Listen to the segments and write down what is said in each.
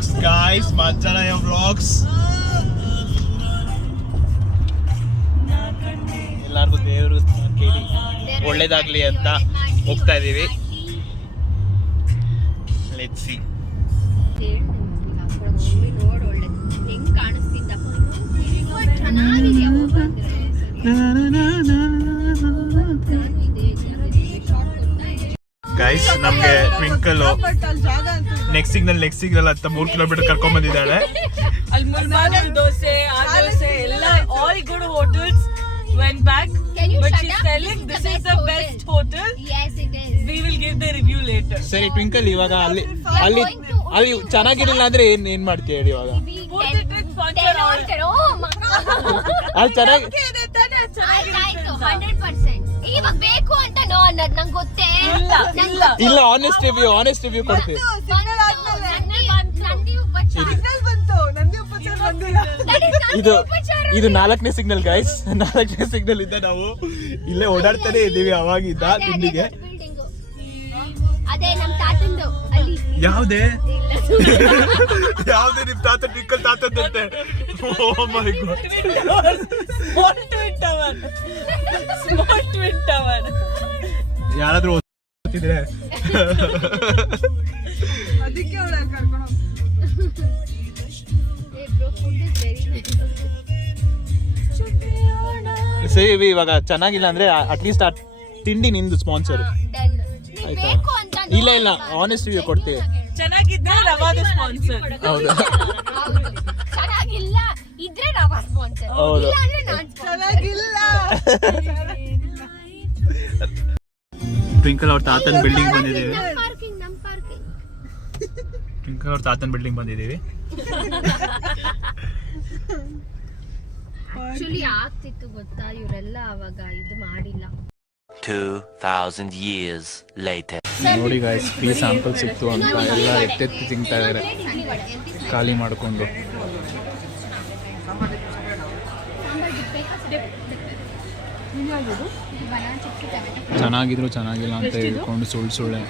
Vlogs guys, ಮಂಜನಯ vlogs. ಎಲ್ಲಾರ್ಗು ದೇವರು ಕೇಳಿ ಒಳ್ಳೇದಾಗ್ಲಿ ಅಂತ ಹೋಗ್ತಾ ಇದೀವಿ. Let's see. ಗೈಸ್, ನಮ್ಗೆ ಟ್ವಿಂಕಲ್ ನೆಕ್ಸ್ಟ್ ಸಿಗ್ನಲ್ ಅಂತ 3 ಕಿಲೋಮೀಟರ್ ಕರ್ಕೊಂಡ್ ಬಂದಿದ್ದಾಳೆ. ಅಲ್ಲಿ ದೋಸೆ ಎಲ್ಲ all good hotels went back, but she's telling this is the best hotel. Yes, it is. We will give the review later. ಸರಿ ಟ್ವಿಂಕಲ್, ಇವಾಗ ಅಲ್ಲಿ ಚೆನ್ನಾಗಿರಲಿಲ್ಲ ಅಂದ್ರೆ ಏನ್ ಮಾಡ್ತೀಯ ಹೇಳಿ? ಇವಾಗ ಅಲ್ಲಿ ಚೆನ್ನಾಗಿ 100% ಇವಾಗ ಬೇಕು ಅಂತ ಅನ್ನೋದು ನಂಗೆ ಗೊತ್ತೇ ಇಲ್ಲ. ಆನೆಸ್ಟ್ ರಿವ್ಯೂ ಕೊಡ್ತೀವಿ. ಇದು 4ನೇ ಸಿಗ್ನಲ್ ಗೈಸ್. 4ನೇ ಸಿಗ್ನಲ್ ಇಂದ ನಾವು ಇಲ್ಲೇ ಓಡಾಡ್ತಾನೆ ಇದ್ದೀವಿ ಅವಾಗಿದ್ದ ತಿಂಡಿಗೆ. ಅದೇ ನಮ್ ತಾತಂದು ಅಲ್ಲಿ. ಯಾವ್ದೇ ನಿಮ್ ತಾತ ಟ್ವಿಂಕಲ್ ತಾತಂದಂತೆ. ಓ ಮೈ ಗಾಡ್. Small twin tower. ಯಾರಾದ್ರೂ ಓದ್ತಿದ್ರೆ ಅದಕ್ಕೆ ಅವಳ ಕರ್ಕೊಂಡು ಸರಿ, ಇವಾಗ ಚೆನ್ನಾಗಿಲ್ಲ ಅಂದ್ರೆ ಅಟ್ಲೀಸ್ಟ್ ಆ ತಿಂಡಿ ನಿಂದು ಸ್ಪಾನ್ಸರ್ ಆಯ್ತಾ? ಇಲ್ಲ ಆನೆಸ್ಟ್ ರಿವ್ಯೂ ಕೊಡ್ತೀವಿ. ಚೆನ್ನಾಗಿದ್ರೆ ರವಾದ ಸ್ಪಾನ್ಸರ್. ಹೌದಾ? ಚೆನ್ನಾಗಿಲ್ಲ ಇದ್ರೆ ರವಾ ಸ್ಪಾನ್ಸರ್. ಹೌದು. ಇಲ್ಲ ಅಂದ್ರೆ ನಾನು ಚೆನ್ನಾಗಿಲ್ಲ. ಟ್ವಿಂಕಲ್ ಅವ್ರ ತಾತನ ಬಿಲ್ಡಿಂಗ್ ಬಂದಿದ್ದೀವಿ. ನಮ್ ಪಾರ್ಕಿಂಗ್ ಟ್ವಿಂಕಲ್ ಅವ್ರ ತಾತನ ಬಿಲ್ಡಿಂಗ್ ಬಂದಿದ್ದೀವಿ. ಆಕ್ಚುಲಿ ಆಗ್ತಿತ್ತು ಗೊತ್ತಾ, ಇವರೆಲ್ಲ ಅವಾಗ ಇದು ಮಾಡಿಲ್ಲ. 2000 years later. ನೋಡಿ ಗಾಯ್ಸ್, ಫ್ರೀ ಸ್ಯಾಂಪಲ್ ಸಿಕ್ತು ಅಂತ ಎಲ್ಲ ಎತ್ತೆತ್ತಿ ತಿಂತಾ ಇದಾರೆ ಖಾಲಿ ಮಾಡಿಕೊಂಡು. ಚೆನ್ನಾಗಿದ್ರು ಚೆನ್ನಾಗಿಲ್ಲ ಅಂತ ಹೇಳ್ಕೊಂಡು ಸುಳ್ಳೆ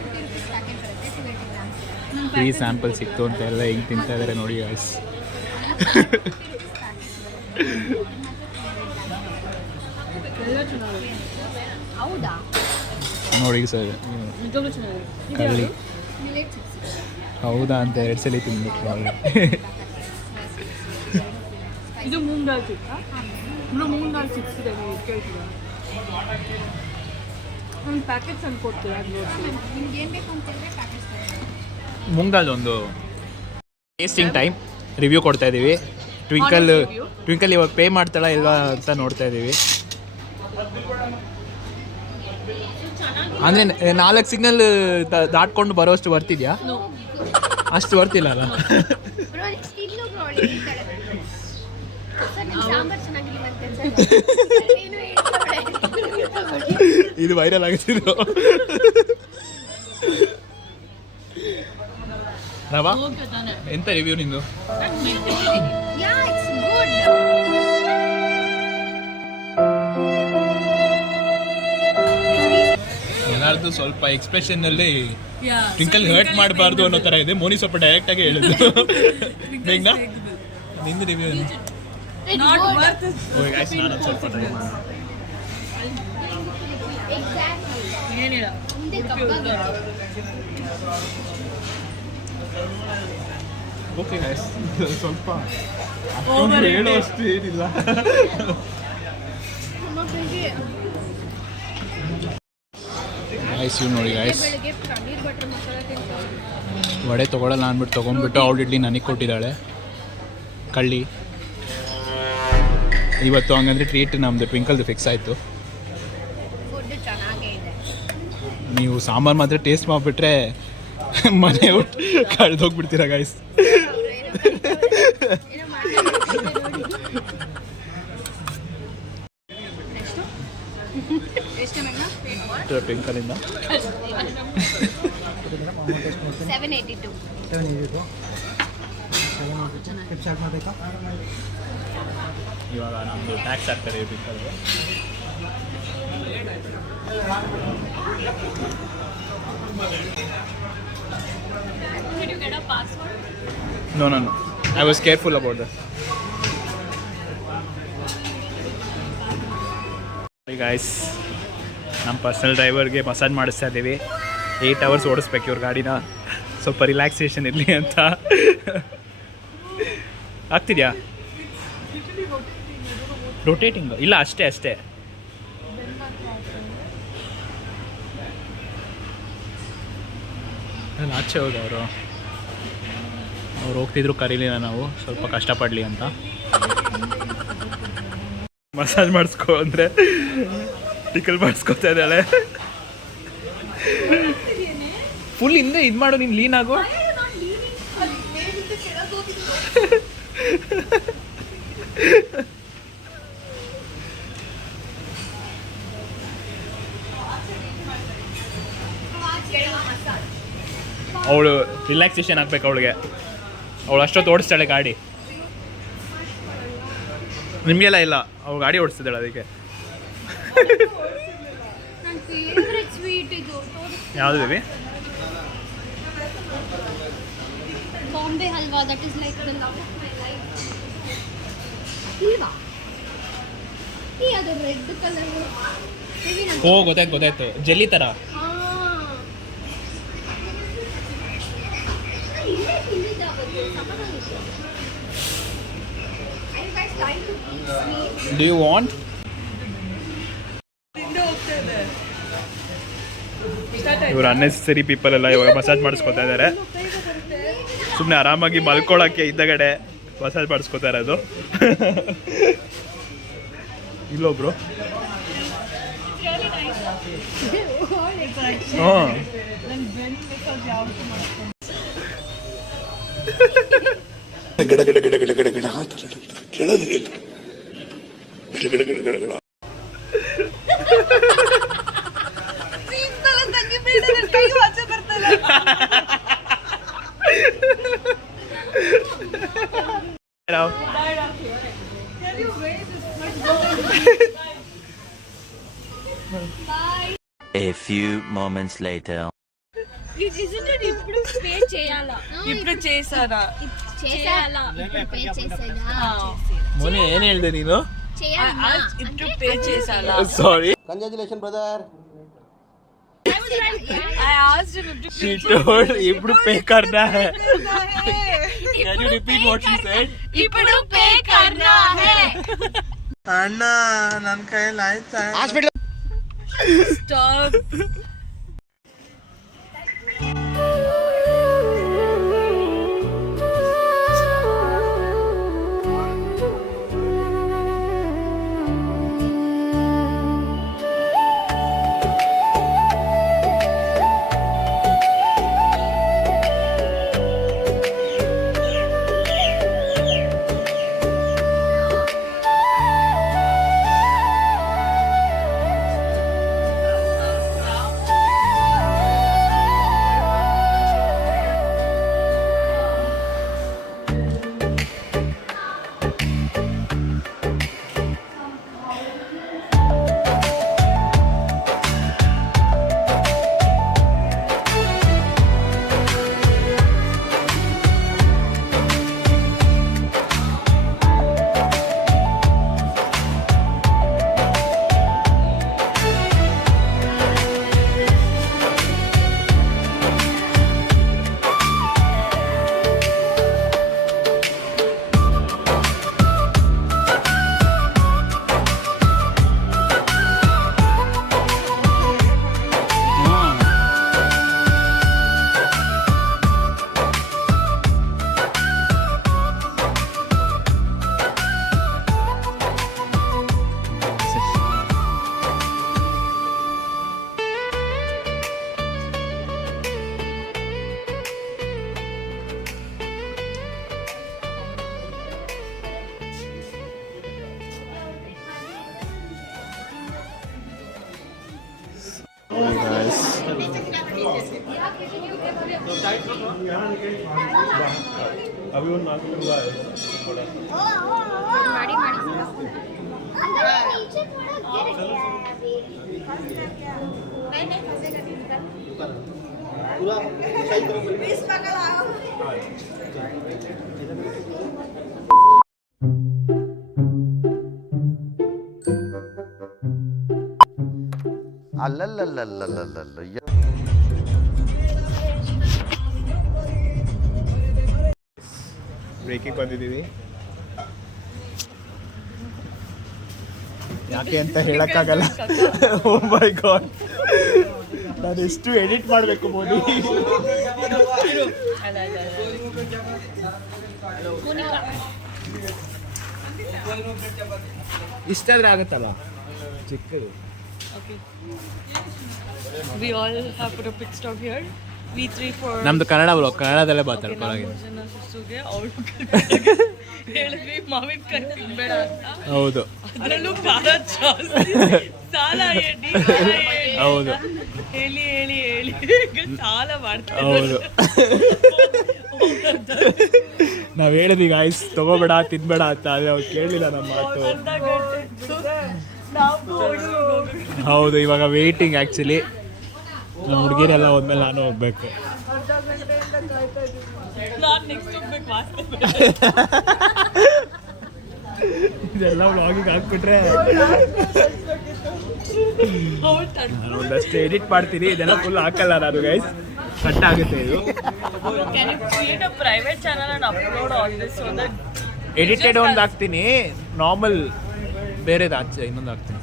ಫ್ರೀ ಸ್ಯಾಂಪಲ್ ಸಿಕ್ತು ಅಂತ ಎಲ್ಲ ಹೆಂಗೆ ತಿಂತಾ ಇದಾರೆ ನೋಡಿ ಗಾಯ್ಸ್. ನೋಡಿ ಸರ್, ಕಳ್ಳಿ ಹೌದಾ ಅಂತ 2 ಸಲ ತಿಂದ್ಬಿಟ್ರು ಅಲ್ಲಿ. ಇದು ಮೂಂಗ್ ದಾಲ್ ಚಿಕ್ಕ ಮೂಂಗ್ ದಾಲ್ ಚಿಪ್ಸ್ ಇದೆ. ನೀವು ಕೇಳ್ತೀರಾ? ಒಂದು ಪ್ಯಾಕೆಟ್ಸ್ ಅನ್ನು ಕೊಡ್ತೀರಾ? ಮೂಂಗ್ ದಾಲ್ ಒಂದು ಟೇಸ್ಟಿಂಗ್ ಟೈಮ್ ರಿವ್ಯೂ ಕೊಡ್ತಾ ಇದ್ದೀವಿ. ಟ್ವಿಂಕಲ್ ಇವಾಗ ಪೇ ಮಾಡ್ತಾಳ ಇಲ್ವಾ ಅಂತ ನೋಡ್ತಾ ಇದ್ದೀವಿ. ಅಂದರೆ 4 ಸಿಗ್ನಲ್ ದಾಟ್ಕೊಂಡು ಬರೋಷ್ಟು ಬರ್ತಿದ್ಯಾ? ಅಷ್ಟು ಬರ್ತಿಲ್ಲ ಅಲ್ಲ? ಇದು ವೈರಲ್ ಆಗುತ್ತಿದ್ದು. ರವಾ, ಎಂತ ರಿವ್ಯೂ ನಿಂದು? ಎಲ್ಲಾರ್ದು ಸ್ವಲ್ಪ ಎಕ್ಸ್ಪ್ರೆಷನ್ ಅಲ್ಲಿ ಟ್ವಿಂಕಲ್ ಹರ್ಟ್ ಮಾಡಬಾರ್ದು ಅನ್ನೋ ತರ ಇದೆ. ಮೋನಿ ಸ್ವಲ್ಪ ಡೈರೆಕ್ಟ್ ಆಗಿ ಹೇಳಿದ್ರು. ನಿಂದು ರಿವ್ಯೂ ಸ್ವಲ್ಪ ಓಕೆ ಗೈಸ್, ಸ್ವಲ್ಪ ಹೇಳೋ ಅಷ್ಟು ಏನಿಲ್ಲ. ಗೈಸ್ ಇವ್ ನೋಡಿ ಗೈಸ್, ವಡೆ ತೊಗೊಳಲ್ಲ ಅಂದ್ಬಿಟ್ಟು ತೊಗೊಂಡ್ಬಿಟ್ಟು ಅವ್ಳು ಇಡ್ಲಿ ನನಗೆ ಕೊಟ್ಟಿದ್ದಾಳೆ ಕಳ್ಳಿ. ಇವತ್ತು ಹಂಗಂದ್ರೆ ಟ್ರೀಟ್ ನಮ್ಮದು ಟ್ವಿಂಕಲ್ದು ಫಿಕ್ಸ್ ಆಯಿತು. ನೀವು ಸಾಂಬಾರು ಮಾತ್ರ ಟೇಸ್ಟ್ ಮಾಡಿಬಿಟ್ರೆ ಮನೆ ಊಟ ಕಳೆದೋಗ್ಬಿಡ್ತೀರಾ ಗೈಸ್. ಟ್ವಿಂಕಲಿಂದ 782 ಇವಾಗ ನಮ್ಮದು ಟ್ಯಾಕ್ಸ್ ಆಗ್ತಾರೆ ಟ್ವಿಂಕಲ್ಗೆ. Did you get a password? No. I was careful about that. Hey guys, ನಮ್ಮ ಪರ್ಸನಲ್ ಡ್ರೈವರ್ಗೆ ಮಸಾಜ್ ಮಾಡಿಸ್ತಾ ಇದ್ದೀವಿ. 8 hours ಓಡಿಸ್ಬೇಕು ಇವ್ರ ಗಾಡಿನ, ಸ್ವಲ್ಪ ರಿಲ್ಯಾಕ್ಸೇಷನ್ ಇರಲಿ ಅಂತ. ಆಗ್ತಿದ್ಯಾ? ರೊಟೇಟಿಂಗ್ ಇಲ್ಲ, ಅಷ್ಟೇ. ಅಲ್ಲಿ ಆಚೆ ಹೋಗಿ ಅವ್ರು ಹೋಗ್ತಿದ್ರು, ಕರೀಲಿಲ್ಲ ನಾವು ಸ್ವಲ್ಪ ಕಷ್ಟಪಡಲಿ ಅಂತ. ಮಸಾಜ್ ಮಾಡಿಸ್ಕೊ ಅಂದರೆ ಟಿಕಲ್ ಮಾಡಿಸ್ಕೊತಾ ಇದ್ದಾಳೆ. ಫುಲ್ ಹಿಂದೆ ಇದು ಮಾಡು, ನೀನು ಲೀನ್ ಆಗು. ಅವಳು ರಿಲ್ಯಾಕ್ಸೇಷನ್ ಆಗ್ಬೇಕು ಅವಳಿಗೆ. ಅವಳು ಅಷ್ಟೊತ್ತು ಓಡಿಸ್ತಾಳೆ ಗಾಡಿ. ನಿಮಗೆಲ್ಲ ಇಲ್ಲ, ಅವಳು ಗಾಡಿ ಓಡಿಸ್ತಿದ್ದಾಳೆ ಅದಕ್ಕೆ. ಯಾವುದು baby? Bombay halwa, that is like the love of my life. ಇಲ್ವಾ? ಈ ಅದು ರೆಡ್ ಕಲರ್. ಓ ಗೊತ್ತಾಯ್ತು, ಜೆಲ್ಲಿ ಥರ. Do you want? ಇವರು ಅನ್ನೆಸರಿ ಪೀಪಲ್ ಎಲ್ಲ ಇವಾಗ ಮಸಾಜ್ ಮಾಡಿಸ್ಕೊತಾ ಇದ್ದಾರೆ. ಸುಮ್ಮನೆ ಆರಾಮಾಗಿ ಮಲ್ಕೊಳ್ಳೋಕ್ಕೆ ಇದ್ದಗಡೆ ಮಸಾಜ್ ಮಾಡಿಸ್ಕೊತಾ ಇರೋದು. ಇಲ್ಲೊಬ್ರು ಗಿಡ ಗಿಡ ಗಿಡ ಗಿಡ ಗಿಡ ಗಿಡ ಅಂತ ಕೇಳೋದಿಲ್ಲ. ಗಿಡ ಗಿಡ ಗಿಡ ಗಿಡ ಗಿಡ A few moments later. Isn't it ఇప్పుడు పే చేయాలా? ఇప్పుడు చేసారా? చేయాలా? ఇప్పుడు పే చేసేదా? ಮೊನ್ನೆ ಏನು ಹೇಳಿದೆ ನೀನು? చేయాలా? ఇప్పుడు పే చేసాలా? Sorry, Congratulations, brother. I asked him if she told ఇప్పుడు పే करना है. Can you repeat what she said? ఇప్పుడు పే करना है. ಅಣ್ಣ ನನ್ನ ಕೈಯಲ್ಲಿ ಆಯ್ತಾ? stop. अभी वो नाक में हुआ है ಮಾಡಿ ಅಲ್ಲಲ್ಲಲ್ಲಲ್ಲಲ್ಲಲ್ಲ ಬ್ರೇಕಿಗೆ ಬಂದಿದ್ದೀವಿ. ಯಾಕೆ ಅಂತ ಹೇಳಕ್ಕಾಗಲ್ಲ. ಓ ಮೈ ಗಾಡ್, ನಾನು ಎಷ್ಟು ಎಡಿಟ್ ಮಾಡಬೇಕು ಮೋದಿ. ಇಷ್ಟಾದ್ರೆ ಆಗುತ್ತಲ್ಲ ಚಿಕ್ಕದು. Okay. We all have put a pit stop here. We 3 for ನಮ್ದು ಕನ್ನಡ ಬ್ಲಾಗ್, ಕನ್ನಡದಲ್ಲೇ ಮಾತಾಡ ಪರವಾಗಿಲ್ಲ. ಹೇಳಿದ್ವಿ ಮಾವಿನಕಾಯಿ ತಿನ್ಬೇಡ ಅಂತ. ಹೌದು ಅದರಲ್ಲೂ ಖಾರ ಜಾಸ್ತಿ, ಸಾಲ ಎಣ್ಣೆ ಹೌದು ಹೇಳಿ ಹೇಳಿ ಹೇಳಿ ಸಾಲ ಮಾಡ್ತಾರೆ. ಹೌದು ನಾವ್ ಹೇಳಿದ್ವಿ ಗಾಯ್ಸ್ ತಗೋಬೇಡ ತಿನ್ಬೇಡ ಅಂತ, ಆದ್ರೆ ಅವ್ರು ಕೇಳಲಿಲ್ಲ ನಮ್ಮ ಮಾತು. ಅರ್ಧ ಗಂಟೆ ಬಿಟ್ರೆ ನಾವು ಹೋಗ್ಬೇಕು. ಹೌದು ಇವಾಗ ವೇಟಿಂಗ್ ಆ್ಯಕ್ಚುಲಿ. ನಮ್ಮ ಹುಡುಗಿರೆಲ್ಲ ಹೋದ್ಮೇಲೆ ನಾನು ಹೋಗ್ಬೇಕು. ಅರ್ಧ ಗಂಟೆಯಿಂದ ಕಾಯ್ತಾ ಇದ್ದೀನಿ. ನಾನು ನೆಕ್ಸ್ಟ್ ಹೋಗ್ಬೇಕು ವಾಸ್ತು. ಇದೆಲ್ಲ ವ್ಲಾಗಿಗೆ ಹಾಕ್ಬಿಟ್ರೆ ನಾನು ಒಂದಷ್ಟು ಎಡಿಟ್ ಮಾಡ್ತೀನಿ, ಇದೆಲ್ಲ ಫುಲ್ ಹಾಕಲ್ಲ ನಾನು ಗೈಸ್, ಕಟ್ ಆಗುತ್ತೆ ಇದು. Can you create a private channel and upload all this so that edited ಒಂದು ಹಾಕ್ತೀನಿ, ನಾರ್ಮಲ್ ಬೇರೆದು ಆಚೆ ಇನ್ನೊಂದು ಹಾಕ್ತೀನಿ.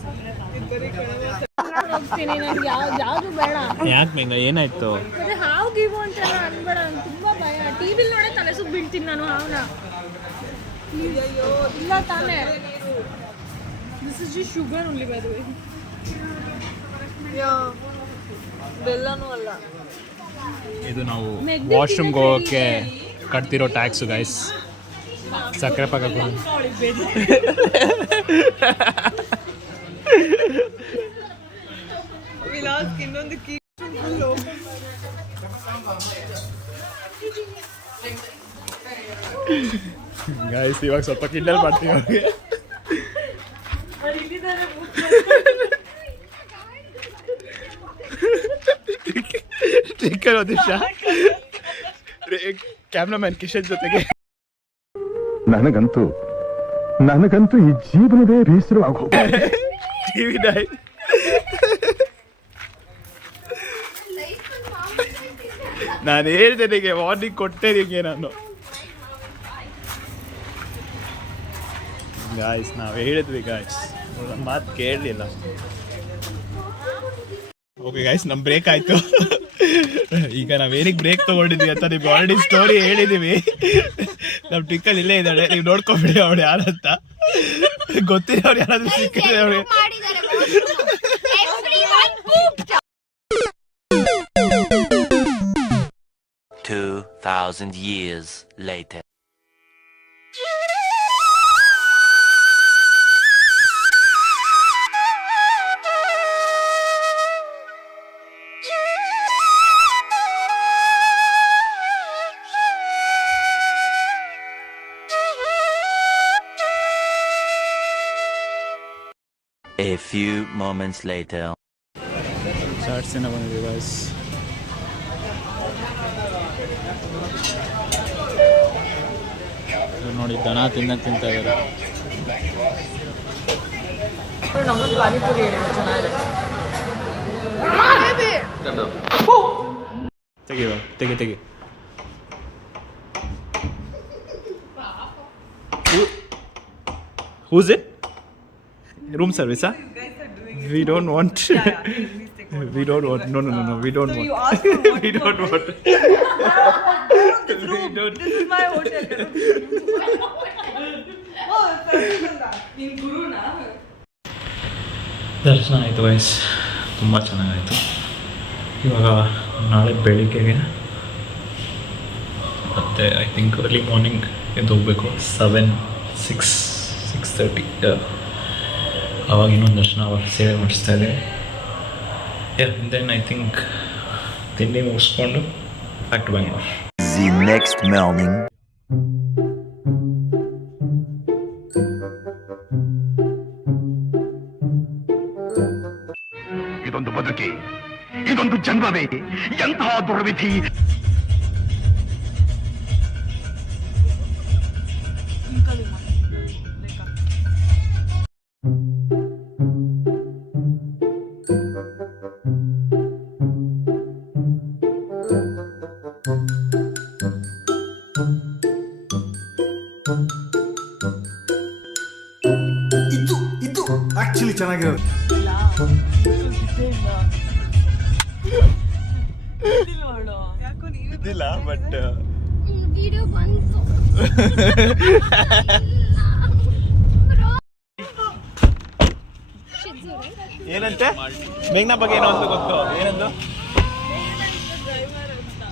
ಹೋಗ್ತೀನಿ, ನನ್ಗೆ ಯಾವ್ದು ಬೇಡ. ಯಾಕೆ ಮೆಂಗ ಏನಾಯ್ತು? ಮತ್ತೆ ಹಾವು ಗೀವು ಅಂತೆಲ್ಲ ಅನ್ಬೇಡ, ನಂಗೆ ತುಂಬಾ ಭಯ. ಟಿವಿಲಿ ನೋಡೇ ತಲೆ ಸುತ್ತ ಬೀಳ್ತೀನಿ ನಾನು ಹಾವನ್ನ. ಇಲ್ಲ ತಾನೇ. This is just sugar only by the way. ಬೆಲ್ಲನೂ ಅಲ್ಲ. ಇದು ನಾವು ವಾಶ್ರೂಮ್ಗೆ ಹೋಗೋಕ್ಕೆ ಕಟ್ತಿರೋ ಟ್ಯಾಕ್ಸು ಗೈಸ್. ಸಕ್ಕರೆ ಪಾಕ ವಿಲಾಸ್ ಇನ್ನೊಂದು ಕೀ ಗೈಸ್ ಇವಾಗ ಸ್ವಲ್ಪ ಕಿಂಡಲ್ ಮಾಡ್ತೀವಿ ಅವ್ರಿಗೆ. ಚಿಕ್ಕನ್ ದಿವಸ ಕ್ಯಾಮ್ರಾಮನ್ ಕಿಶನ್ ಜೊತೆಗೆ ನನಗಂತೂ ಈ ಜೀವನವೇ ಬೇಸರವಾಗೋ ಟಿವಿ ನಾನು ಹೇಳಿದೆ ನಿಮಗೆ, ವಾರ್ನಿಂಗ್ ಕೊಟ್ಟೆ ನಿಮಗೆ ನಾನು. ಗಾಯ್ಸ್ ನಾವು ಹೇಳಿದ್ವಿ ಗಾಯ್ಸ್, ನಮ್ಮ ಮಾತು ಕೇಳಲಿಲ್ಲ. ಓಕೆ ಗಾಯ್ಸ್, ನಮ್ಮ ಬ್ರೇಕ್ ಆಯಿತು. ಈಗ ನಾವೇನಿಗೆ ಬ್ರೇಕ್ ತೊಗೊಂಡಿದ್ವಿ ಅಂತ ನಿಮ್ಗೆ ಆಲ್ರೆಡಿ ಸ್ಟೋರಿ ಹೇಳಿದ್ದೀವಿ. ನಮ್ಮ ಟಿಕ್ಕಲ್ಲಿ ಇಲ್ಲೇ ಇದ್ದಾಳೆ, ನೀವು ನೋಡ್ಕೊಂಬಿಡಿ ಅವಳು ಯಾರಂತ. ಗೊತ್ತಿಲ್ಲ ಅವ್ರು ಯಾರಾದ್ರೂ ಸಿಕ್ಕಿದ್ರೆ ಅವ್ರಿಗೆ. 2,000 years later. A few moments later. ಚಾಟ್ಸಿನ ಬಂದಿದೆ ಗಾಯ್ಸ್. ನೋಡಿ ದನ ತಿಂತಾ ಇದ್ದಾರೆ. ನಮ್ಮದು ಪಾನಿಪುರಿ ಹೇಳಿದ್ರು ಚೆನ್ನಾಗಿದೆ. ತೆಗಿ. Who's it? Room service, huh? We don't want. We don't want. No. We don't want. You asked for what? We don't want. This is my hotel. ನೀನು ಗುರುನಾ? ದರ್ಶನ ಆಯಿತು ವಯಸ್, ತುಂಬ ಚೆನ್ನಾಗಾಯಿತು. ಇವಾಗ ನಾಳೆ ಬೆಳಿಗ್ಗೆಗೆ ಮತ್ತು ಐ ಥಿಂಕ್ ಅರ್ಲಿ ಮಾರ್ನಿಂಗ್ ಎದ್ದು ಹೋಗಬೇಕು. 6:30 ಆವಾಗ ಇನ್ನೊಂದು ದರ್ಶನ ಸೇವೆ ಮಾಡಿಸ್ತಾ ಇದ್ದೀವಿ. ದೆನ್ ಐ ಥಿಂಕ್ ತಿಂಡಿ ಮುಗಿಸ್ಕೊಂಡು back to Bangalore. The next morning. ಇದೊಂದು ಬದುಕಿ, ಇದೊಂದು ಜನ್ಮವೇ, ಎಂತಹ ದುರ್ವಿಧಿ. ಇದು ಆಕ್ಚುಲಿ ಚೆನ್ನಾಗಿರೋದು. ಇದಿಲ್ಲ ಬಟ್ ವಿಡಿಯೋ ಬಂತು. ಏನಂತೆ ಮೇಘ್ನಾ ಬಗ್ಗೆ ಏನೋ ಅಂತ ಗೊತ್ತು. ಏನಂದು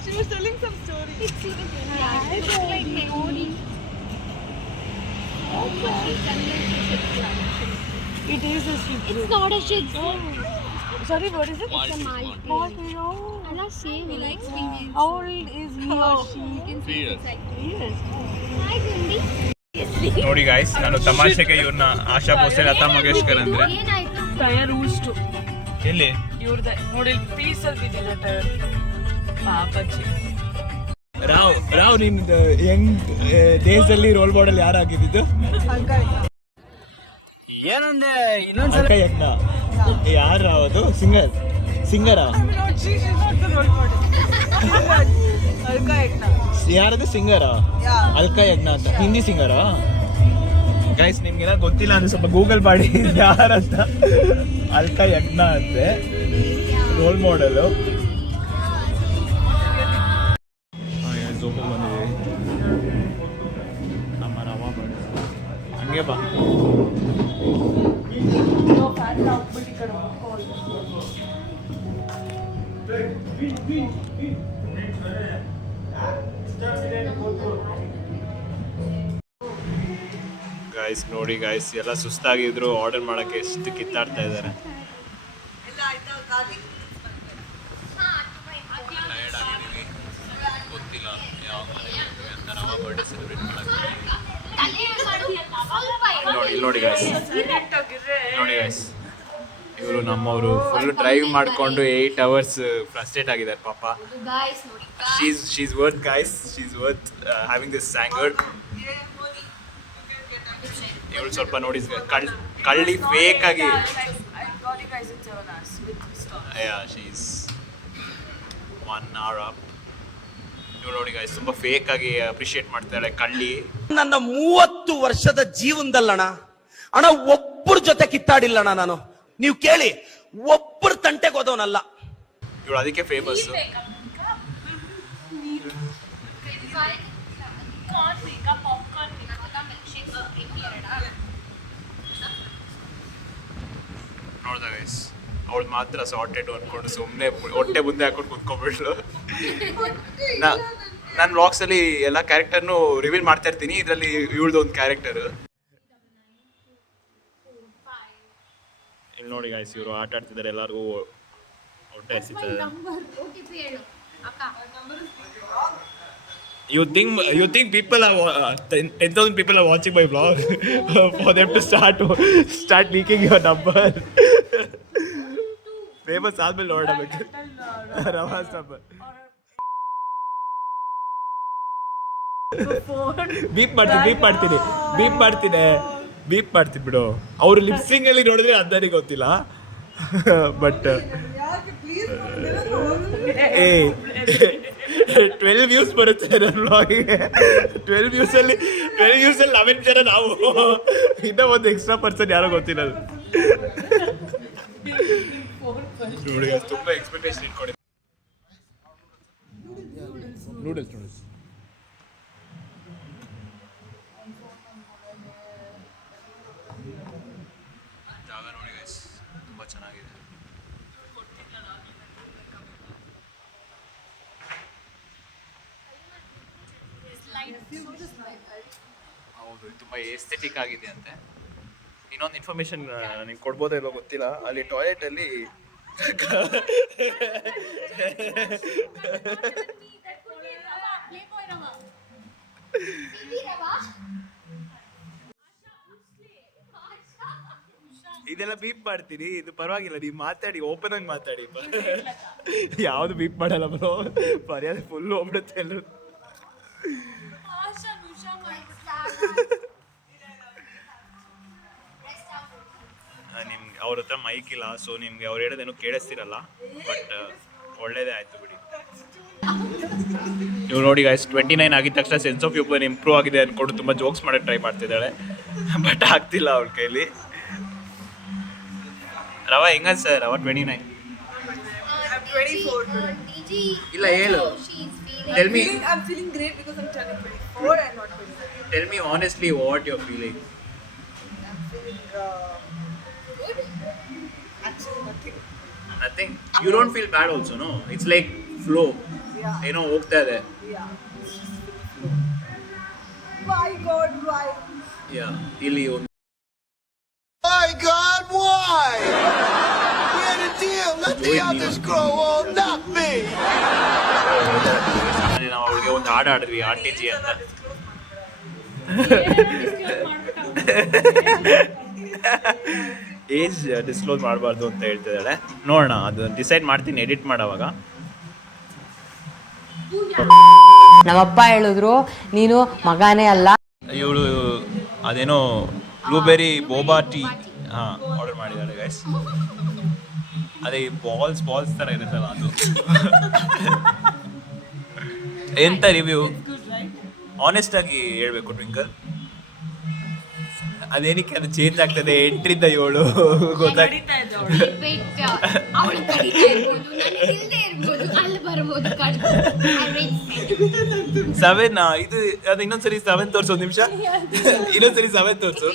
She was telling some story. It is a shih tzu. It's not a shih tzu. Sorry, what is it? It's a Maltese. What? And I say we like females. How old is he or she? You can see it's like Yes. hi Cindy. ನೋಡಿ guys, ನಾನು ತಮಾಷೆಗೆ ಇವ್ರನ್ನ ಆಶಾ ಭೋಸ್ಲೆ, ಲತಾ ಮಂಗೇಶ್ಕರ್ ಅಂದ್ರೆ. ಏನಾಯ್ತು? Tire ಉಳ್ಸ್ತು. ಎಲ್ಲಿ ಇವ್ರದ್ದು ನೋಡಿ ಪೀಸಲ್ಲಿ ಬಿದ್ದಿದೆ ಟೈರ್. ಪಾಪಚ್ಚಿ. ರಾವ್ ನಿನ್ ಯಂಗ್ ದೇಶದಲ್ಲಿ ರೋಲ್ ಮಾಡೆಲ್ ಯಾರಾಗಿದ್ದು? ಏನಂದೆ ಅಲ್ಕ ಯಜ್ಞ. ಯಾರು ರಾವ್ ಅದು? ಸಿಂಗರಾ? She's not the role model. Alka Yagna. ಯಾರದು ಸಿಂಗರಾ? ಅಲ್ಕ ಯಜ್ಞ ಅಂತ ಹಿಂದಿ ಸಿಂಗರಾ? ಗೈಸ್ ನಿಮ್ಗೆ ಗೊತ್ತಿಲ್ಲ ಅಂದ್ರೆ ಸ್ವಲ್ಪ ಗೂಗಲ್ ಮಾಡಿ ಯಾರಂತ. ಅಲ್ಕ ಯಜ್ಞ ಅಂತೆ ರೋಲ್ ಮಾಡೆಲು. ನಮ್ಮ ರವ ಹಂಗೆ ಬಾ. No, fat outfit ಈ ಕಡೆ ಹೋಗ್ಕೊಳ್ಳಿ. ಗೈಸ್ ನೋಡಿ ಗೈಸ್, ಎಲ್ಲ ಸುಸ್ತಾಗಿದ್ರು ಆರ್ಡರ್ ಮಾಡೋಕ್ಕೆ ಎಷ್ಟು ಕಿತ್ತಾಡ್ತಾ ಇದ್ದಾರೆ. ಗೊತ್ತಿಲ್ಲ ಯಾವ ಅಂತ ನಾವು ಬರ್ಡೇ ಸೆಲೆಬ್ರೇಟ್ ಮಾಡೋಕ್ಕೆ. ನೋಡಿ ಗೈಸ್, ನೋಡಿ ಗೈಸ್, ಇವರು ನಮ್ಮವರು ಫುಲ್ ಡ್ರೈವ್ ಮಾಡಿಕೊಂಡು 8 hours ಫ್ರಸ್ಟ್ರೇಟ್ ಆಗಿದ್ದಾರೆ ಪಾಪ. Guys, ನೋಡಿ. She's worth guys, she's worth having this anger. ಇವಳು ಸ್ವಲ್ಪ ನೋಡಿ ಕಳ್ಳಿ ಫೇಕ್ ಆಗಿ. She's 1 hour up. ಇವಳು ನೋಡಿ ಗೈಸ್ ತುಂಬ ಫೇಕ್ ಆಗಿ ಅಪ್ರಿಷಿಯೇಟ್ ಮಾಡ್ತಾಳೆ ಕಳ್ಳಿ. ನನ್ನ 30 ವರ್ಷದ ಜೀವನದಲ್ಲಣ ಅಣ್ಣ ಒಬ್ಬರ ಜೊತೆ ಕಿತ್ತಾಡಿಲ್ಲಣ್ಣ ನಾನು. ನೀವು ಕೇಳಿ, ಒಬ್ಬರ ತಂಟೆಗೆ ಹೋದವನಲ್ಲ. ಇವಳು ಅದಕ್ಕೆ ಫೇಮಸ್. ನೋಡ್ದ ಗೈಸ್, ಅವಳು ಮಾತ್ರ ಸಾರ್ಟೆಡ್ ಅಂದ್ಕೊಂಡು ಸುಮ್ಮನೆ ಹೊಟ್ಟೆ ಮುಂದೆ ಹಾಕೊಂಡು ಕುತ್ಕೊಂಡ್ಬಿಟ್ಲು. ನಾನು ವ್ಲಾಗ್ಸಲ್ಲಿ ಎಲ್ಲ ಕ್ಯಾರೆಕ್ಟರ್ನು ರಿವೀಲ್ ಮಾಡ್ತಾ ಇರ್ತೀನಿ, ಇದರಲ್ಲಿ ಇವಳ್ದು ಒಂದು ಕ್ಯಾರೆಕ್ಟರ್. ಇಲ್ಲಿ ನೋಡಿ ಗೈಸ್, ಇವರು ಆಟ ಆಡ್ತಿದ್ದಾರೆ, ಎಲ್ಲರಿಗೂ ಹೊಟ್ಟೆ ಹಸಿತದೆ. You think people are 10,000 people are watching my vlog for them to start leaking your number. Famous ಆದ್ಮೇಲೆ ನೋಡಬೇಕು. ರವಾಸ್ ನಂಬರ್ ಬೀಪ್ ಮಾಡ್ತೀನಿ ಬಿಡು. ಅವ್ರು ಲಿಪ್ಸಿಂಗ್ ಅಲ್ಲಿ ನೋಡಿದ್ರೆ ಅದರಿಗೆ ಗೊತ್ತಿಲ್ಲ, ಬಟ್ 12 ವ್ಯೂಸ್ ಬರುತ್ತೆ ನನ್ನ ವ್ಲಾಗಿಗೆ. 12 ವ್ಯೂಸಲ್ಲಿ 11 ಜನ ನಾವು, ಇನ್ನೂ ಒಂದು ಎಕ್ಸ್ಟ್ರಾ ಪರ್ಸನ್ ಯಾರೋ ಗೊತ್ತಿಲ್ಲ. ನೋಡಿ ತುಂಬ ಎಕ್ಸ್ಪೆಕ್ಟೇಷನ್ ಇಟ್ಕೊಂಡಿದ್ದೆ. ನೂಡಲ್ಸ್ ಜಾಗ ನೋಡಿ ಗೈಸ್, ತುಂಬ ಚೆನ್ನಾಗಿದೆ. ಹೌದು, ತುಂಬ ಎಸ್ಥೆಟಿಕ್ ಆಗಿದೆ ಅಂತೆ. ಇನ್ನೊಂದು ಇನ್ಫಾರ್ಮೇಶನ್ ನಿಮ್ಗೆ ಕೊಡ್ಬೋದೋ ಇಲ್ಲೋ ಗೊತ್ತಿಲ್ಲ, ಅಲ್ಲಿ ಟಾಯ್ಲೆಟಲ್ಲಿ ಇದೆಲ್ಲ ಬೀಪ್ ಮಾಡ್ತೀರಿ, ಇದು ಪರವಾಗಿಲ್ಲ, ನೀವು ಮಾತಾಡಿ, ಓಪನ್ ಆಗಿ ಮಾತಾಡಿ. ಯಾವ್ದು ಬೀಪ್ ಮಾಡಲ್ಲ ಬ್ರೋ, ಮರ್ಯಾದೆ ಫುಲ್ ಹೋಗ್ಬಿಡುತ್ತೆ ಎಲ್ಲರೂ. ನಿಮ್ಗೆ ಅವ್ರ ಹತ್ರ ಮೈಕ್ ಇಲ್ಲ, ಸೊ ನಿಮ್ಗೆ ಅವ್ರು ಹೇಳೋದೇನು ಕೇಳಿಸ್ತಿರಲ್ಲ, ಬಟ್ ಒಳ್ಳೇದೇ ಆಯ್ತು ಬಿಡಿ. ನೀವು ನೋಡಿ ಗೈಸ್, 29 ಆಗಿದ ತಕ್ಷಣ ಸೆನ್ಸ್ ಆಫ್ ಹ್ಯೂಮರ್ ಇಂಪ್ರೂವ್ ಆಗಿದೆ ಅಂದ್ಕೊಂಡು ತುಂಬ ಜೋಕ್ಸ್ ಮಾಡೋಕ್ಕೆ ಟ್ರೈ ಮಾಡ್ತಿದ್ದಾಳೆ, ಬಟ್ ಆಗ್ತಿಲ್ಲ ಅವ್ರ ಕೈಲಿ. ರವಾ ಹೆಂಗ ಸರ್? ರವಾ 29. ಇಲ್ಲ ಹೇಳು. Tell me. I'm feeling great because I'm turning 24 and not 25. Tell me honestly what you're feeling. I'm feeling good. Actually nothing. Nothing. You don't feel bad also, no? It's like flow. Yeah. ಏನೋ ಹೋಗ್ತಾ ಇದೆ. Yeah. My God, why? Yeah. ಇಲ್ಲಿ ಒಂದು My God, why? We're the deal. Let the others grow old, not me. ನಾವು ಅವಳಿಗೆ ಒಂದು ಹಾಡು ಆಡಿದ್ವಿ, RTG ಅಂತ. ಏಜ್ ಡಿಸ್ಕ್ಲೋಸ್ ಮಾಡಬಾರ್ದು ಅಂತ ಹೇಳ್ತಿದ್ದಾಳೆ. ನೋಡೋಣ, ಅದು ಡಿಸೈಡ್ ಮಾಡ್ತೀನಿ ಎಡಿಟ್ ಮಾಡೋವಾಗ. ನಮ್ಮಪ್ಪ ಹೇಳಿದ್ರು ನೀನು ಮಗನೇ ಅಲ್ಲ. ಇವಳು ಅದೇನೋ ಬ್ಲೂಬೆರಿ ಬೋಬಾ ಟೀ ಆರ್ಡರ್ ಮಾಡಿದ್ದಾಳೆ ಗೈಸ್. ಅದೇ ಬಾಲ್ಸ್ ಥರ ಇರುತ್ತಲ್ಲ ಅದು. ಎಂತ ರಿವ್ಯೂ? ಆನೆಸ್ಟ್ ಆಗಿ ಹೇಳ್ಬೇಕು ಟ್ವಿಂಕಲ್, ಅದೇನಕ್ಕೆ ಅದು ಚೇಂಜ್ ಆಗ್ತದೆ 8ರಿಂದ 7 ಗೊತ್ತಾಗ್ತದೆ. ಸೆವೆನ್ ಇದು ಅದು ಇನ್ನೊಂದ್ಸರಿ 7 ತೋರ್ಸು, ಒಂದು ನಿಮಿಷ, ಇನ್ನೊಂದ್ಸರಿ 7 ತೋರ್ಸು.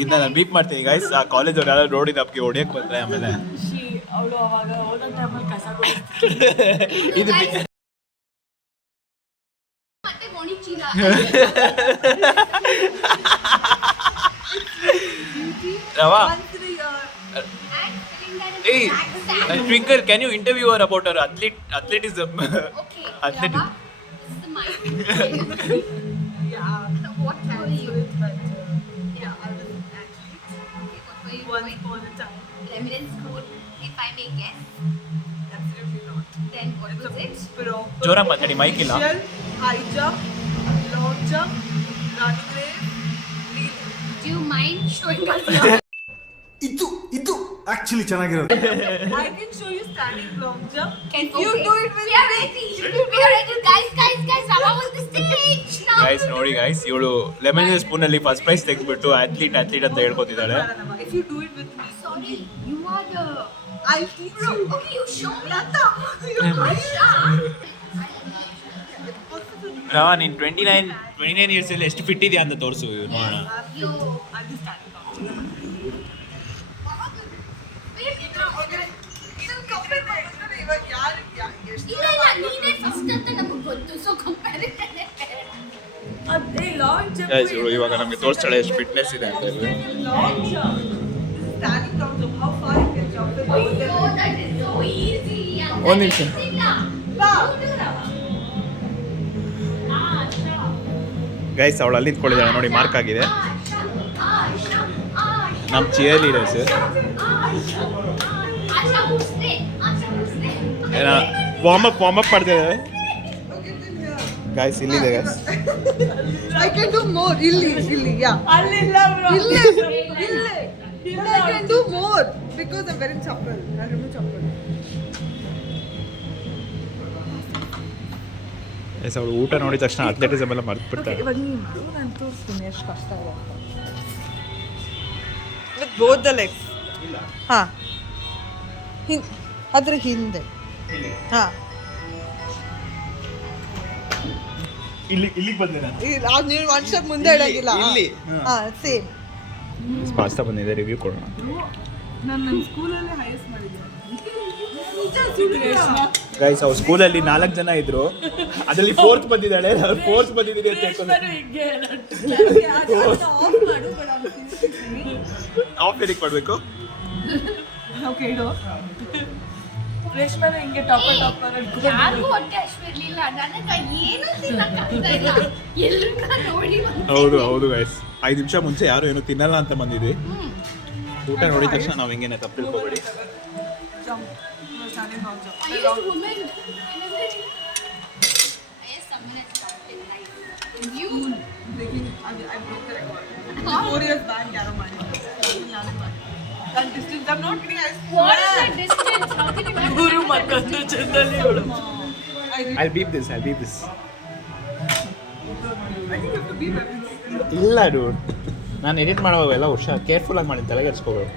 ಇದನ್ನ ನಾನು ಬೀಪ್ ಮಾಡ್ತೀನಿ ಗೈಸ್. ಆ ಕಾಲೇಜ್ ಅವ್ರು ಯಾರು ನೋಡಿ ನಮ್ಗೆ ಹೊಡಿಯಕ್ಕೆ ಬಂದ್ರೆ ಆಮೇಲೆ ಅವಳು ಅವಾಗ ಓದೋ ಟೈಮಲ್ಲಿ ಕಸ ಇದು ರವಾ. Hey, Twinkle, can you interview her about her athleticism? Okay, Athletic. Rava, this is the mic. Yeah. What were you? Yeah, I was an athlete. Okay, what were you Once doing? upon a time. Lemonade school, if I may guess. Absolutely not. Then what was it? Proper ಜೋರಾಗಿ ಮಾತಾಡಿ, mic ಇಲ್ಲ. high jump, long jump, running race, breathing. Do you mind showing us your... ಇದು actually ಚೆನ್ನಾಗಿರೋದು. I can show you standing long jump. Can You do it with We are ready. We are ready. Guys, Rava on the stage. Now. Guys ನೋಡಿ guys, ಇವಳು lemon spoon ಅಲ್ಲಿ first prize ತೆಗೆದ್ಬಿಟ್ಟು athlete ಅಂತ ಹೇಳ್ಕೊತಿದ್ದಾಳೆ. If you do it with me, Sorry, you are the... I'll teach you. Okay, you show me. Lata, ರವಾ, ನೀನು 29 years ಅಲ್ಲಿ ಎಷ್ಟು fit ಇದೆಯಾ ಅಂತ ತೋರಿಸು ನೋಡೋಣ. You... I'm just standing long. ಇವಾಗ ಯಾರು ಇಲ್ಲ ನೀನೇ ಫಸ್ಟ್ ಅಂತ ನಮಗೆ ಗೊತ್ತು, ಸೊ ಕಂಪ್ಯಾರಿಸನ್ ಅದೇ ಲಾಂಗ್ ಜಂಪ್. ಗೈಸ್ ಇವಳು ಇವಾಗ ನಮಗೆ ತೋರಿಸ್ತಾಳೆ ಎಷ್ಟು ಫಿಟ್ನೆಸ್ ಇದೆ ಅಂತ ಹೇಳಿ. Long jump. Standing long jump. How far you can jump in more than... Oh, that is so easy. ಒಂದು ನಿಮಿಷ ಗೈಸ್, ಅವಳು ಅಲ್ಲಿ ನಿಂತ್ಕೊಂಡಿದ್ದಾಳೆ ನೋಡಿ, ಮಾರ್ಕ್ ಆಗಿದೆ. ನಮ್ಮ ಚಿಯರ್ ಲೀಡರ್ಸ್ ವಾರ್ಮ್ ಅಪ್ ಮಾಡ್ತಿದ್ದಾರೆ ಗೈಸ್. ಇಲ್ಲಿದೆ guys. I can do more. ಇಲ್ಲಿ yeah. ಅಲ್ಲಿಲ್ಲ bro. ಇಲ್ಲಿ I can do more because I'm wearing chappal. I remove chappal. Yes, ಅವಳು ಊಟ ನೋಡಿದ ತಕ್ಷಣ ಅಥ್ಲೆಟಿಸಮ್ ಎಲ್ಲ ಮರ್ತ್ಬಿಡ್ತಾರೆ. ಇವಾಗ ನೀನು ಮಾಡು, ನಾನು ತೋರಿಸ್ತೀನಿ ಎಷ್ಟು ಕಷ್ಟ ಇದೆ ಅಂತ. With both the legs. ಹಾಂ, ಅದ್ರ ಹಿಂದೆ. ಹಾಂ, ಇಲ್ಲಿಗೆ ಬಂದೆ ನಾನು. ನೀನು ಒಂದು ಸ್ಟೆಪ್ ಮುಂದೆ ಇಡೋಂಗಿಲ್ಲ. ಇಲ್ಲಿ ಹಾಂ, ಸೇಮ್. ಪಾಸ್ತಾ ಬಂದಿದೆ, ರಿವ್ಯೂ ಕೊಡೋಣ. ನಾನು ನನ್ನ ಸ್ಕೂಲಲ್ಲೇ ಹೈಯೆಸ್ಟ್ ಮಾಡಿದ್ದೆ. ಗೈಸ್, ಅವ್ರ ಸ್ಕೂಲಲ್ಲಿ 4 ಜನ ಇದ್ರು, ಅದರಲ್ಲಿ 4th ಬಂದಿದ್ದಾಳೆ. 4th ಬಂದಿದ್ದೀನಿ ಅಂತ ಹೇಳ್ಕೊಂಡು ಆಫ್ ಎಡಿಕ್ ಮಾಡಬೇಕು. ಓಕೆ, ಇಡು. ರೇಷ್ಮೆನ ಹಿಂಗೆ ಟಾಪರ್ ಯಾರಿಗೂ ಹೊಟ್ಟೆ ಅಷ್ಟಿರ್ಲಿಲ್ಲ ನನಗೆ ಏನು ತಿನ್ನಕ್ಕಾಗ್ತಾ ಇಲ್ಲ ಎಲ್ರನ್ನ ನೋಡಿ ಹೌದು ಗೈಸ್ 5 ನಿಮಿಷ ಮುಂಚೆ ಯಾರು ಏನು ತಿನ್ನಲ್ಲ ಅಂತ ಬಂದಿದ್ವಿ. ಊಟ ನೋಡಿದ ತಕ್ಷಣ ನಾವು ಹಿಂಗೇನೆ ತಪ್ಪು ತಿಳ್ಕೊಬೇಡಿ. ಗುರು ಮಕ್ಕಂದು ಚಂದಲ್ಲಿ ಹೇಳು. I'll beep this. ಇಲ್ಲ ಡೂಡ್, ನಾನು ಎಡಿಟ್ ಮಾಡುವಾಗ ಎಲ್ಲ ಹುಷಾರ್ ಕೇರ್ಫುಲ್ ಆಗಿ ಮಾಡಿ ತಲೆಗೆಡ್ಸ್ಕೋಬೇಕು.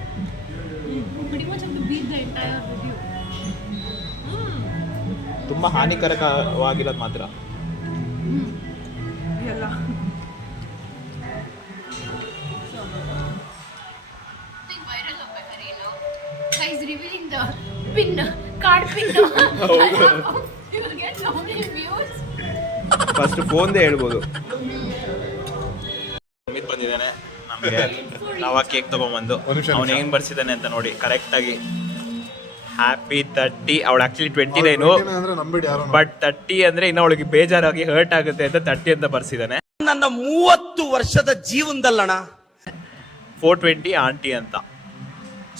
ತುಂಬಾ ಹಾನಿಕರಕವಾಗಿರೋದು ಮಾತ್ರ. Guys, revealing the pin, card pin. You will get so many views. First ಫೋನ್ದೇ ಹೇಳ್ಬೋದು. ಅಮಿತ್ ಬಂದಿದ್ದಾನೆ ನಮಗೆ ನಾವು ಕೇಕ್ ತಗೊಂಬಂದು ಅವನು ಹೆಂಗ್ ಬರ್ಸಿದ್ದಾನೆ ಅಂತ ನೋಡಿ ಕರೆಕ್ಟಾಗಿ. ಹ್ಯಾಪಿ 30. ಅವಳು ಆಕ್ಚುಲಿ 29 ಬಟ್ 30 ಅಂದ್ರೆ ಇನ್ನು ಅವಳಿಗೆ ಬೇಜಾರಾಗಿ ಹರ್ಟ್ ಆಗುತ್ತೆ ಅಂತ 30 ಅಂತ ಬರ್ಸಿದ್ದಾನೆ. ನನ್ನ 30 ವರ್ಷದ ಜೀವನದಲ್ಲಣ 420 ಆಂಟಿ ಅಂತ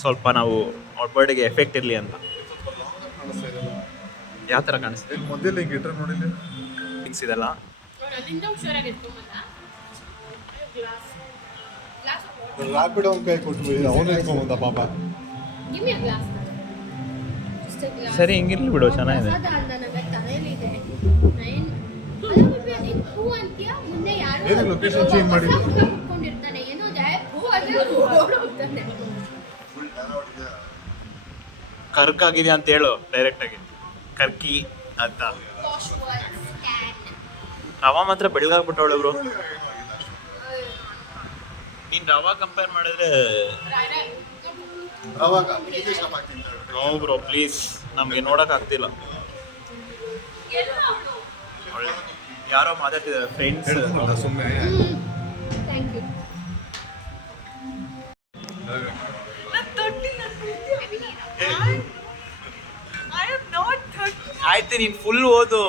ಸ್ವಲ್ಪ ನಾವು ಅವ್ರ ಬರ್ಡೇಗೆ ಎಫೆಕ್ಟ್ ಇರಲಿ ಅಂತ. ಯಾವ ಥರ ಕಾಣಿಸ್ತಿದೆ ಮೊದಲೇ ಹಿಂಗೆ ಇಟ್ರೆ ನೋಡಿಲ್ಲ ಥಿಂಗ್ಸ್ ಇದೆಲ್ಲ. ರ್ಯಾಪಿಡ್ ಅವ್ನ ಕೈ ಕೊಟ್ಟು ಅವನು ಎತ್ಕೊಂಬಂದ ಪಾಪ. Give me a glass. Just a glass. ಸರಿ ಹಿಂಗಿರ್ಲಿ ಬಿಡು, ಚೆನ್ನಾಗಿದೆ. ಏನು ಲೊಕೇಶನ್ ಚೇಂಜ್ ಮಾಡಿದ್ರು? ಕರ್ಕ್ ಆಗಿದೆ ಅಂತ ಹೇಳು ಡೈರೆಕ್ಟ್ ಆಗಿ. ಕರ್ಕಿ ಅಂತ. ರವಾ ಮಾತ್ರ ಬೆಳಗಾಗ್ಬಿಟ್ಟವಳು ಬ್ರೋ. ನೀನ್ ರವಾ ಕಂಪೇರ್ ಮಾಡಿದ್ರೆ ನೋ ಬ್ರೋ ಪ್ಲೀಸ್, ನಮ್ಗೆ ನೋಡಕ್ ಆಗ್ತಿಲ್ಲ. ಯಾರೋ ಮಾತಾಡ್ತಿದ್ದಾರೆ ಫ್ರೆಂಡ್ಸ್. ಸುಮ್ಮನೆ Thank you. I am not 30. ಆಯ್ತು, ನೀನ್ ಫುಲ್ ಓದು.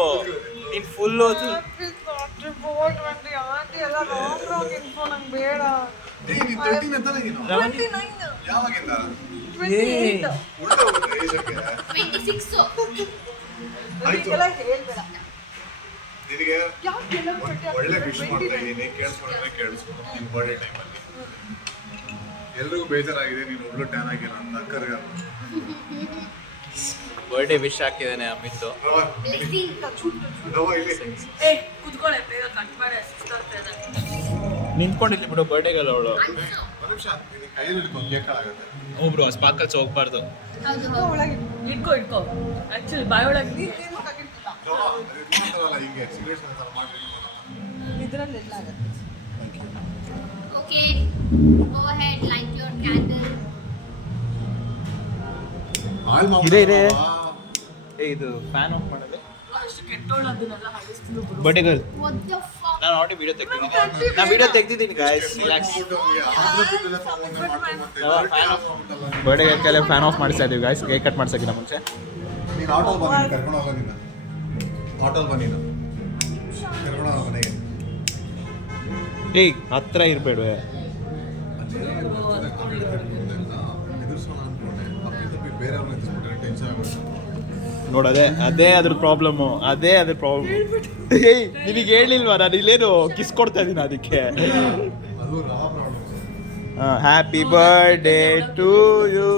ಆಂಟಿ ಎಲ್ಲ ರಾಂಗ್ ಇನ್ಫೋ ನಂಗೆ ಬೇಡ. 29. ಯಾವಾಗಿಂದ 28. 26. ಇದೆಲ್ಲ ಹೇಳ್ಬೇಡ. ನಿನಗೆ ಯಾಕೆಲ್ಲ ಒಳ್ಳೆ ವಿಶ್ ಮಾಡ್ತಾ ಇದ್ದೀನಿ, ಕೇಳಿಸ್ಕೊಂಡು ನಿನ್ ಬರ್ಡೇ ಟೈಮಲ್ಲಿ ಎಲ್ರಿಗೂ ಬೇಜಾರಾಗಿದೆ ನೀನು ಒಳ್ಳೆ ಟ್ಯಾನ್ ಆಗಿಲ್ಲ ಅಂತ ಕರ್ಗ. ಬರ್ಡೇ ವಿಶ್ ಹಾಕಿದ್ದಾನೆ ಅಮಿತ್. ಏ ಕುತ್ಕೊಳ್ಳೆ ಬೇಗ ಕಟ್ ಮಾಡಿ ಸುಸ್ತಾಗ್ತಾ ಇದೆ. ನಿಂತ್ಕೊಂಡಿರ್ಲಿ ಬಿಡು ಬರ್ಡೇಗಲ್ಲ ಅವಳು. ಒಂದು ನಿಮಿಷ ನಿನ್ನ ಕೈಯಲ್ಲಿ ಹಿಡ್ಕೊಂಡು ಕೇಕ್ ಹಾಳಾಗುತ್ತೆ. ಒಬ್ರು ಸ್ಪಾರ್ಕಲ್ಸ್ ಹೋಗ್ಬಾರ್ದು. ಒಳಗೆ ಇಟ್ಕೋ ಆಕ್ಚುಲಿ ಬಾಯೊಳಗೆ ನೀನು ಕಗಿಲ್ಲ. ಹಿಂಗೆ ಸಿಗರೇಟ್ ಮಾಡ್ಬೇಕು. ಇದರಲ್ಲೆಲ್ಲ ಆಗುತ್ತೆ. Okay. Go ahead, light your candle. ಇದೆ. ಏ ಇದು ಫ್ಯಾನ್ ಆಫ್ ಮಾಡೋದು. ಅಷ್ಟು ಕೆಟ್ಟೋಳು ಅದನ್ನೆಲ್ಲ ಹಳಿಸ್ತಿದ್ರು ಬಿಡು. Birthday girl. What the fuck? ನಾನು ಆಲ್ರೆಡಿ ವಿಡಿಯೋ ತೆಗ್ದಿದ್ದೀನಿ. ನಾನು ವಿಡಿಯೋ ತೆಗ್ದಿದ್ದೀನಿ guys, relax. Birthday cake fan off ಮಾಡಿಸ್ತಾ ಇದೀವಿ ಗಾಯ್ಸ್, ಕೇಕ್ ಕಟ್ ಮಾಡ್ಸಕ್ಕಿಂತ ಮುಂಚೆ. ನೀನು ಆಟೋಲ್ ಬನ್ನಿ, ಕರ್ಕೊಂಡು ಹೋಗ ನೀನು. ಆಟೋಲ್ ಬನ್ನಿ ನೀನು, ಕರ್ಕೊಂಡು ಹೋಗ ಮನೆಗೆ. ಏಯ್ ಹತ್ರ ಇರಬೇಡ್ವೆ. ಎದುರಿಸೋಣ ಅನ್ಕೊಂಡೆ, ತಪ್ಪಿ ಬೇರೆಯವ್ರನ್ನ ಎದುರಿಸ್ಬಿಟ್ರೆ ಟೆನ್ಷನ್ ಆಗುತ್ತೆ. ನೋಡದೆ ಅದೇ ಅದ್ರ ಪ್ರಾಬ್ಲಮ್ಮು. ಏಯ್ ನಿನಗೆ ಹೇಳಿಲ್ವಾ ನಾನು ಇಲ್ಲೇನು ಕಿಸ್ ಕೊಡ್ತಾ ಇದ್ದೀನಿ ಅದಕ್ಕೆ. ಅದು rava problem. Happy birthday to you.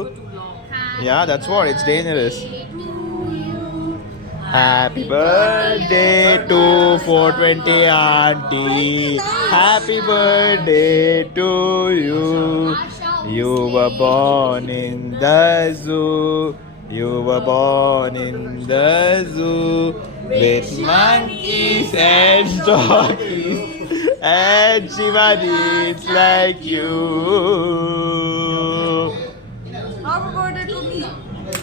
Yeah, that's what, it's dangerous. Happy birthday to 420 auntie. Happy birthday to you. You were born in the zoo. You were born in the zoo with monkeys and donkeys and chimpanzees like you. Happy birthday to me.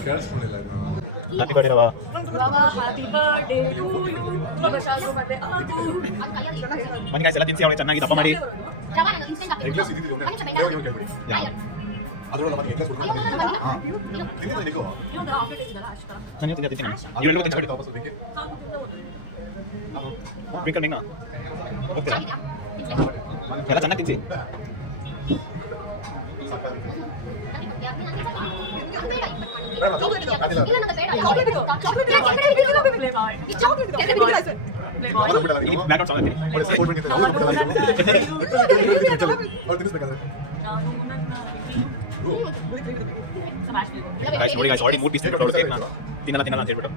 ಕೇಳಿಸ್ಕೊಂಡಿಲ್ಲ ನಾನು. Happy birthday, Rava. Happy birthday to you. ಪ್ರಸಾದ ಮತ್ತೆ ಅದು ಬನ್ನಿ guys, ಎಲ್ಲ ತಿನ್ಸಿ ಅವಳಿಗೆ ಚೆನ್ನಾಗಿ ದಪ್ಪ ಮಾಡಿ. ಎಗ್ಲೆಸ್ ಇದ್ದಿದ್ದು ಒಂದೇ. ಹೋಗಿ ಕೇಳ್ಬಿಡಿ. ಅದ್ರೊಳಗೆ ಮತ್ತೆ ಎಗ್ಲೆಸ್ ಕೊಡ್ಕೊಂಡು ಹಾಂ ತಿಂದಿಲ್ಲ ನೀವು ನಾನು ಇವತ್ತು ತಿಂತೀನಿ ಇವೆಲ್ಲವೂ ತಿಂತೀನಿ ವಾಪಸ್ ಅದಕ್ಕೆ ಟ್ವಿಂಕಲ್ ಮೇಘ್ನಾ ಹೋಗ್ತೀರಾ ಎಲ್ಲ ಚೆನ್ನಾಗಿ ತಿನ್ಸಿ ಇಲ್ಲಿ ಬ್ಯಾಕ್ಗ್ರೌಂಡ್ ಸಾಂಗ್ ಹಾಕ್ತೀನಿ ಗಾಯ್ಸ್ ನೋಡಿ ಗಾಯ್ಸ್ ಆಲ್ರೆಡಿ 3 ಪೀಸ್ ತಿಂದ್ಬಿಟ್ಟು ಅವಳು ಕೇಕ್ನ ತಿನ್ನಲ್ಲ ಅಂತ ಹೇಳ್ಬಿಟ್ಟು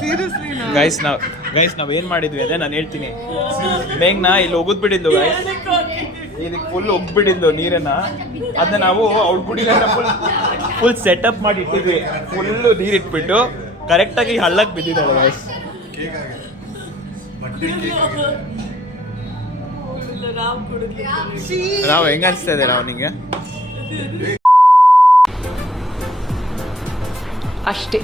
Seriously, no. ಗೈಸ್ ನಾವ್ ಏನ್ ಮಾಡಿದ್ವಿ ಅದೇ ನಾನು ಹೇಳ್ತೀನಿ ಮೇಘ್ನ ಇಲ್ಲಿ ಒಗದ್ ಬಿಡಿದ್ಲು ಗೈಸ್ ಇದಕ್ಕೆ ಫುಲ್ ಒಗ್ಬಿಡಿದ್ಲು ನೀರನ್ನ ಅದನ್ನ ನಾವು ಅವ್ಳ ಗುಡಿಗನ್ನ ಫುಲ್ ಸೆಟಪ್ ಮಾಡಿ ಇಟ್ಟಿದ್ವಿ ಫುಲ್ ನೀರ್ ಇಟ್ಬಿಟ್ಟು ಕರೆಕ್ಟ್ ಆಗಿ ಹಳ್ಳಕ್ ಬಿದ್ದಿದ್ದಾಳೆ ಗೈಸ್ ಕೇಕ್ ಆಗಿದೆ ಬಡ್ಡಿ ಕೇಕ್ ಆಗಿದೆ ರಾವ್ ಹೆಂಗ ಅನ್ಸ್ತಾ ಇದೆ ರಾವ್ ನಿಂಗೆ ಅಷ್ಟೇ